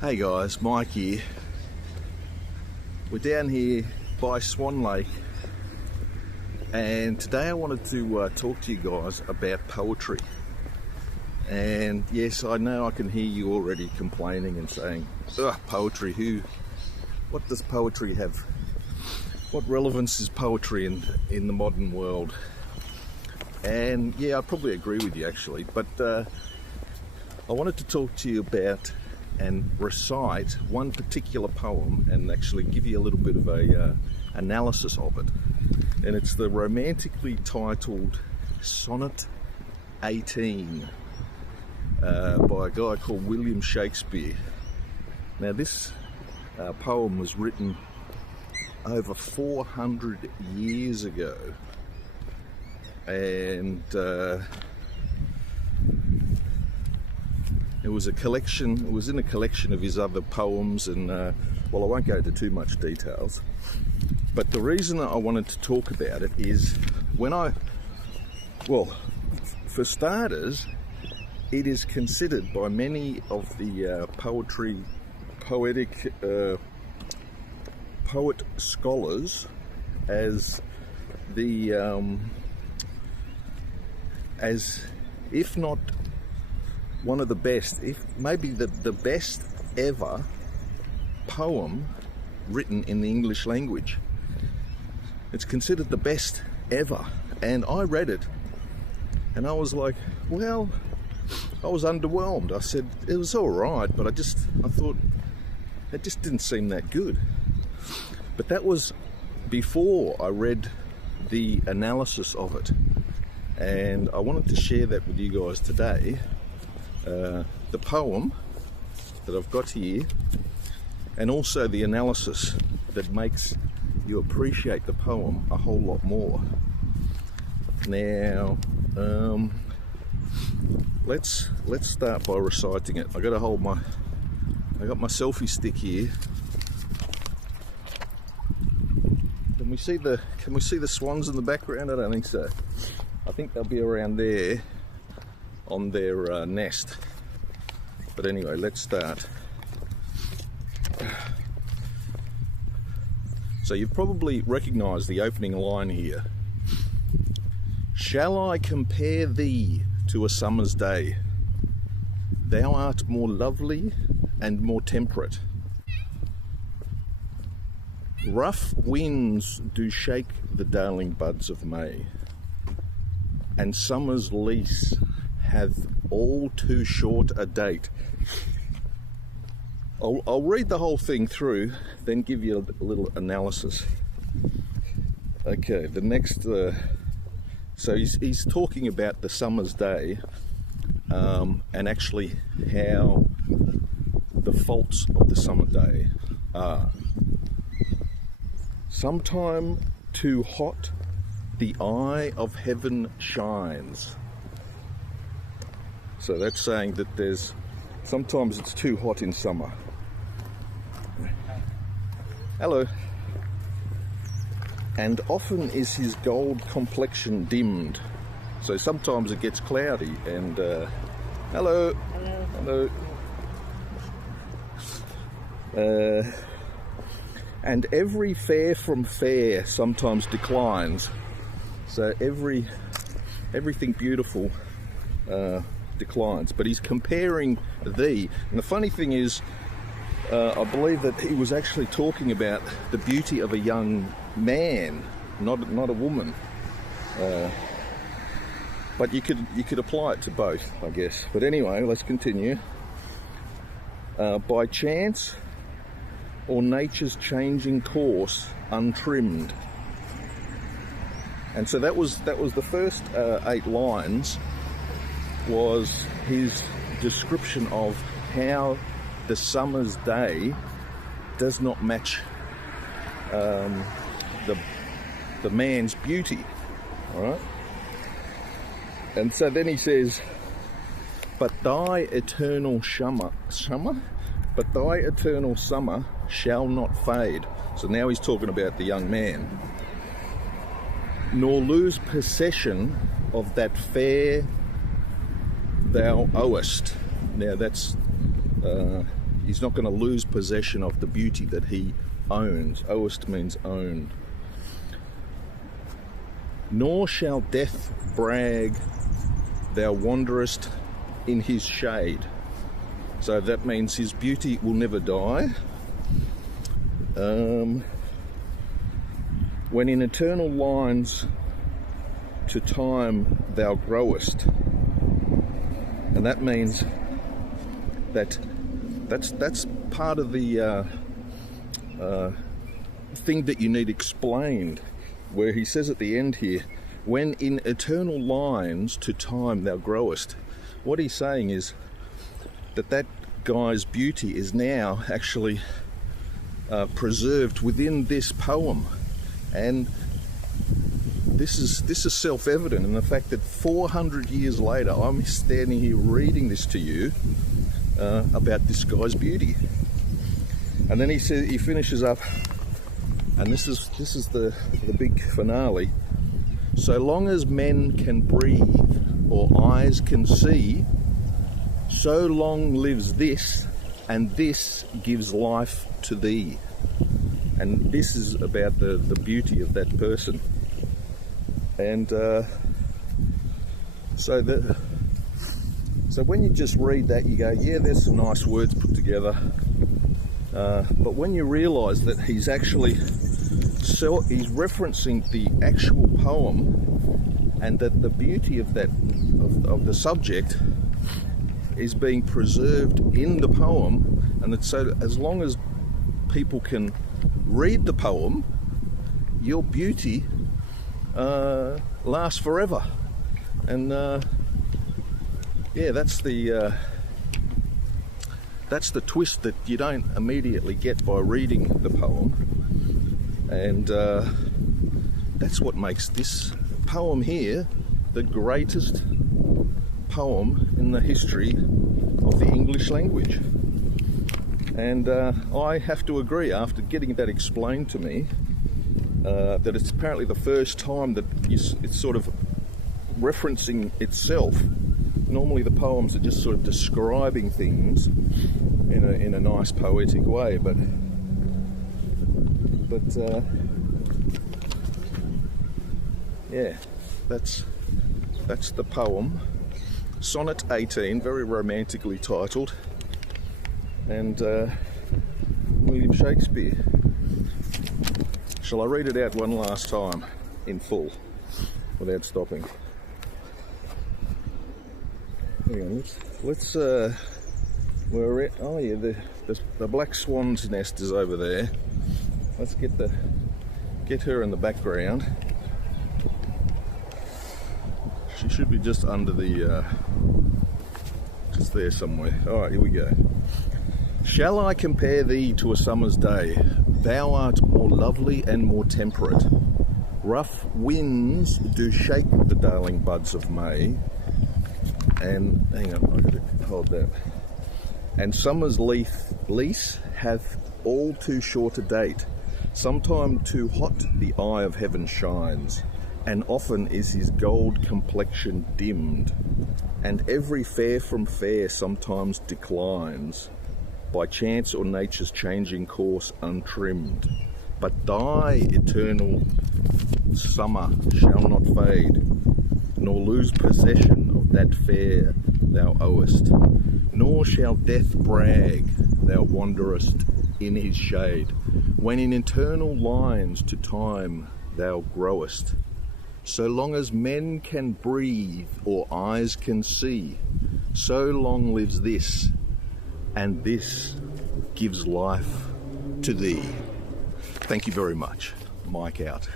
Hey guys, Mike here. We're down here by Swan Lake, and today I wanted to talk to you guys about poetry. And yes, I know I can hear you already complaining and saying, ugh, poetry, what does poetry have? What relevance is poetry in the modern world? And yeah, I probably agree with you actually, but I wanted to talk to you about and recite one particular poem and actually give you a little bit of a analysis of it. And it's the romantically titled Sonnet 18 by a guy called William Shakespeare. Now this poem was written over 400 years ago, and it was in a collection of his other poems, and well, I won't go into too much details, but the reason I wanted to talk about it is for starters, it is considered by many of the poet scholars as if not one of the best, if maybe the best ever poem written in the English language. It's considered the best ever, and I read it and I was like, well, I was underwhelmed. I said it was all right, but I thought it just didn't seem that good. But that was before I read the analysis of it, and I wanted to share that with you guys today. The poem that I've got here, and also the analysis that makes you appreciate the poem a whole lot more. Now, let's start by reciting it. I got my selfie stick here. Can we see the swans in the background? I don't think so. I think they'll be around there on their nest. But anyway, let's start. So you've probably recognised the opening line here. Shall I compare thee to a summer's day? Thou art more lovely and more temperate. Rough winds do shake the darling buds of May, and summer's lease hath all too short a date. I'll read the whole thing through, then give you a little analysis. Okay, the next, so he's talking about the summer's day, and actually how the faults of the summer day are. Sometime too hot, the eye of heaven shines. So that's saying that sometimes it's too hot in summer. Hello. And often is his gold complexion dimmed. So sometimes it gets cloudy and hello. And every fair from fair sometimes declines. So everything beautiful declines, but he's comparing thee. And the funny thing is, I believe that he was actually talking about the beauty of a young man, not a woman. But you could apply it to both, I guess. But anyway, let's continue. By chance or nature's changing course untrimmed. And so that was the first 8 lines, was his description of how the summer's day does not match the man's beauty. All right. And so then he says, but thy eternal summer shall not fade. So now he's talking about the young man. Nor lose possession of that fair thou owest. Now that's He's not going to lose possession of the beauty that he owns. Owest means own. Nor shall death brag, thou wanderest in his shade. So that means his beauty will never die. When in eternal lines to time thou growest. And that means that's part of the thing that you need explained, where he says at the end here, when in eternal lines to time thou growest. What he's saying is that guy's beauty is now actually preserved within this poem, and this is self-evident in the fact that 400 years later I'm standing here reading this to you about this guy's beauty. And then he finishes up, and this is the big finale. So long as men can breathe or eyes can see, so long lives this, and this gives life to thee. And this is about the beauty of that person. And so when you just read that, you go, yeah, there's some nice words put together. But when you realise that he's actually he's referencing the actual poem, and that the beauty of of the subject is being preserved in the poem, and that so as long as people can read the poem, your beauty lasts forever. And yeah, that's the twist that you don't immediately get by reading the poem, and that's what makes this poem here the greatest poem in the history of the English language. And I have to agree, after getting that explained to me, that it's apparently the first time that it's sort of referencing itself. Normally the poems are just sort of describing things in a nice poetic way, but yeah, that's the poem. Sonnet 18, very romantically titled, and William Shakespeare. Shall I read it out one last time in full without stopping? Hang on, let's we're at, oh yeah, the black swan's nest is over there. Let's get her in the background. She should be just under the just there somewhere. Alright, here we go. Shall I compare thee to a summer's day? Thou art more lovely and more temperate. Rough winds do shake the darling buds of May. And, hang on, I've got to hold that. And summer's lease hath all too short a date. Sometime too hot the eye of heaven shines, and often is his gold complexion dimmed. And every fair from fair sometimes declines, by chance or nature's changing course untrimmed. But thy eternal summer shall not fade, nor lose possession of that fair thou owest. Nor shall death brag, thou wanderest in his shade, when in eternal lines to time thou growest. So long as men can breathe or eyes can see, so long lives this, and this gives life to thee. Thank you very much. Mike out.